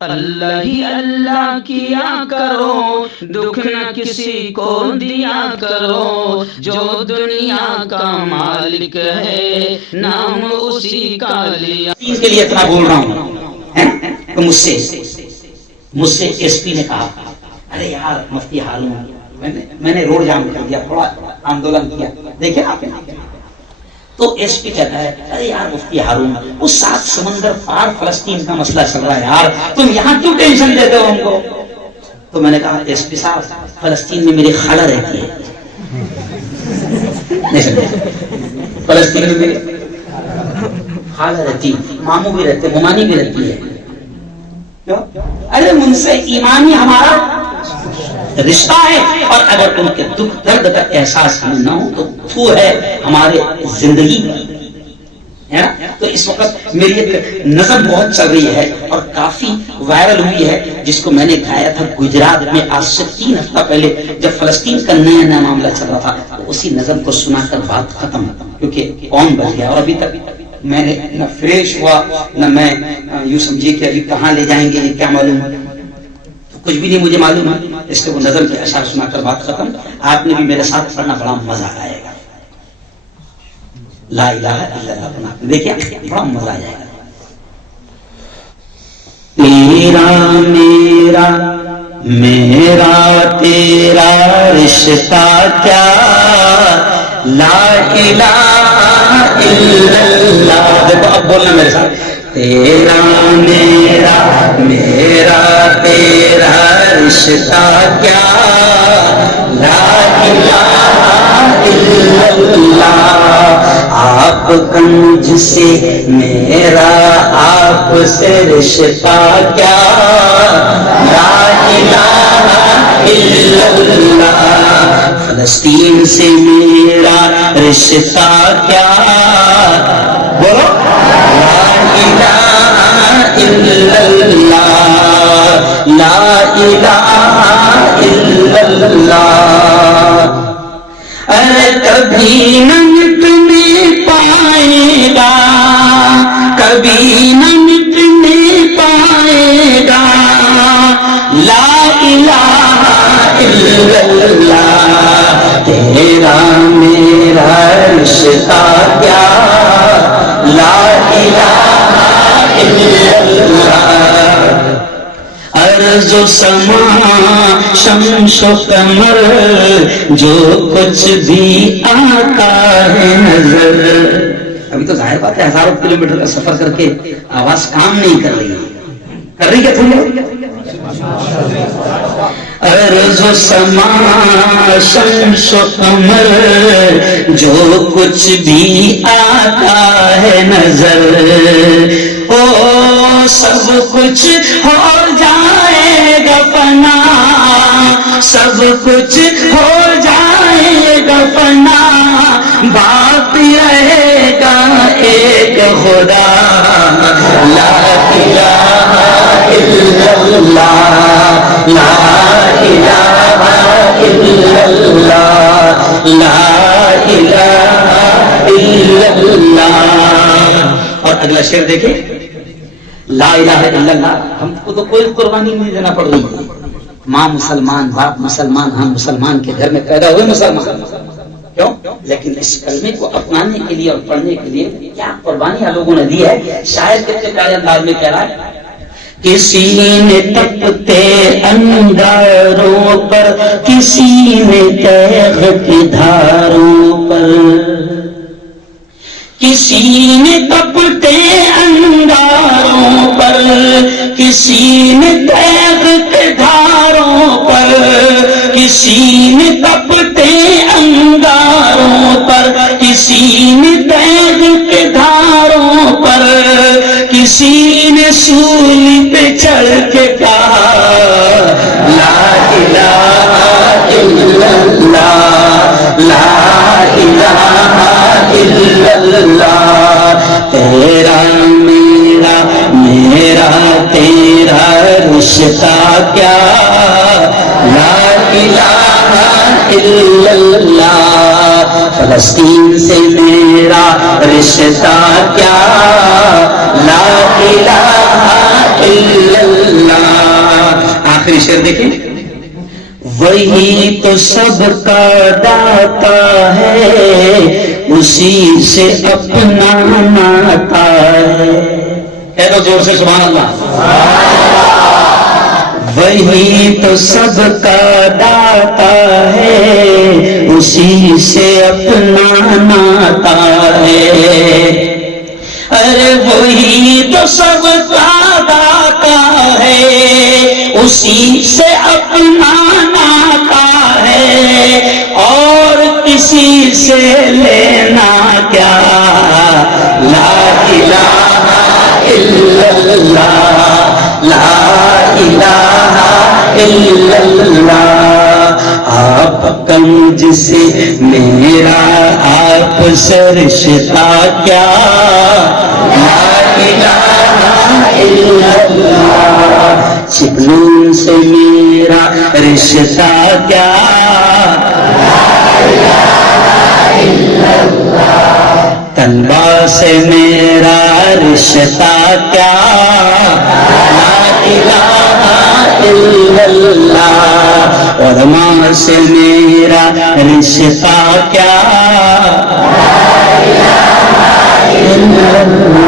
اللہ ہی اللہ کیا کرو، دکھ نہ کسی کو دیا کرو، جو دنیا کا مالک ہے نام اسی کا لیا۔ اس کے لیے اتنا بول رہا ہوں تو مجھ سے ایس پی نے کہا ارے یار مفتی ہارون، میں نے روڈ جام کر دیا، تھوڑا آندولن کیا، دیکھیں آپ نے۔ تو ایس پی کہتا ہے ارے یار مفتی ہارون، وہ 7 سمندر پار فلسطین کا مسئلہ چل رہا ہے یار، تم یہاں کیوں ٹینشن دیتے ہو ہم کو؟ تو میں نے کہا ایس پی صاحب، فلسطین میں میری خالہ رہتی ہے، نہیں سمجھے؟ فلسطین میں میری خالہ رہتی، ماموں بھی رہتے، ممانی بھی رہتی ہے۔ کیوں؟ ارے ان سے ایمانی ہمارا رشتہ ہے، اور اگر ان کے دکھ درد کا احساس ہمیں نہ ہو تو تو ہے ہمارے زندگی ہے نا۔ تو اس وقت میری ایک نظم بہت چل رہی ہے اور کافی وائرل ہوئی ہے، جس کو میں نے گایا تھا گجرات میں آج سے 3 ہفتہ پہلے، جب فلسطین کا نیا معاملہ چل رہا تھا۔ تو اسی نظم کو سنا کر بات ختم، کیونکہ کون بچ گیا، اور ابھی تک میں نے نہ فریش ہوا نہ میں یوں سمجھیے کہ ابھی کہاں لے جائیں گے یہ کیا معلوم ہے، تو کچھ بھی نہیں مجھے معلوم ہے۔ اس کے وہ نظم کے اشعار سنا کر بات ختم۔ آپ نے بھی میرے ساتھ پڑھنا، بڑا مزہ آئے گا۔ لا الہ الا اللہ پڑھنا، دیکھیں بڑا مزہ آ جائے گا۔ تیرا میرا میرا تیرا رشتہ کیا، لا الہ الا اللہ۔ دیکھو اب بولنا میرے ساتھ، تیرا میرا میرا تیرا رشتہ کیا، لا الہ الا اللہ۔ آپ کنج سے میرا آپ سے رشتہ کیا، لا الہ الا اللہ۔ فلسطین سے میرا رشتہ کیا، بولو لا الہ الا اللہ، لا الہ الا اللہ۔ ارے کبھی نہ مٹنے پائے گا، کبھی نہ مٹنے پائے گا، لا الہ الا اللہ۔ تیرا میرا رشتہ کیا، لا الہ الا اللہ۔ ارض و سما شمس و قمر جو کچھ بھی آتا ہے نظر۔ ابھی تو ظاہر بات ہے ہزاروں کلومیٹر کا سفر کر کے آواز کام نہیں کر رہی ہے، کر رہی کیا تھوڑی؟ ارض و سما شمس و قمر جو کچھ بھی آتا ہے نظر، او سب کچھ ہو جائے گا فنا، سب کچھ ہو جائے گا فنا، باقی رہے گا ایک خدا، لا الہ الا اللہ، لا الہ الا اللہ، لا الہ الا اللہ۔ اور اگلا شعر دیکھیں، لا الہ الا اللہ۔ ہم کو تو کوئی قربانی نہیں دینا پڑ رہی ہے، ماں مسلمان، باپ مسلمان، ہم مسلمان کے گھر میں پیدا ہوئے مسلمان، کیوں؟ لیکن اس کلمے کو اپنانے کے لیے اور پڑھنے کے لیے کیا قربانیاں لوگوں نے دی ہے۔ شاعر کتنے پیارے انداز میں کہہ رہا ہے، کسی نے تپتے انگاروں پر، کسی نے تیغ کی دھاروں پر، کسی نے تپتے انگاروں پر، کسی نے تیغ کے دھاروں پر، کسی نے تپتے انگاروں پر، کسی نے تیغ کے دھاروں پر، کسی نے سولی پہ چڑھ کے کہا لا الہ الا اللہ، لا الہ الا اللہ۔ تیرا میرا میرا تیرا رشتہ کیا، لا الہ الا اللہ۔ فلسطین سے میرا رشتہ کیا، لا الہ الا اللہ۔ آخری شعر دیکھیں، وہی تو سب کا داتا ہے، اسی سے اپنا ناتا ہے. کہہ دو زور سے سبحان اللہ. وہی تو سب کا داتا ہے، اسی سے اپنا ناتا ہے. ارے وہی تو سب کا داتا ہے، اسی سے اپنا ناتا ہے، اور کسی سے لینا کیا. لا الہ الا اللہ، لا الہ الا اللہ. آپ کنج سے میرا آپ سے رشتہ کیا. لا الہ الا اللہ. چپلون سے میرا رشتہ کیا. لا الہ الا اللہ. طلبہ سے میرا رشتہ کیا. لا الہ الا اللہ. علماء سے میرا رشتہ کیا. لا الہ الا اللہ.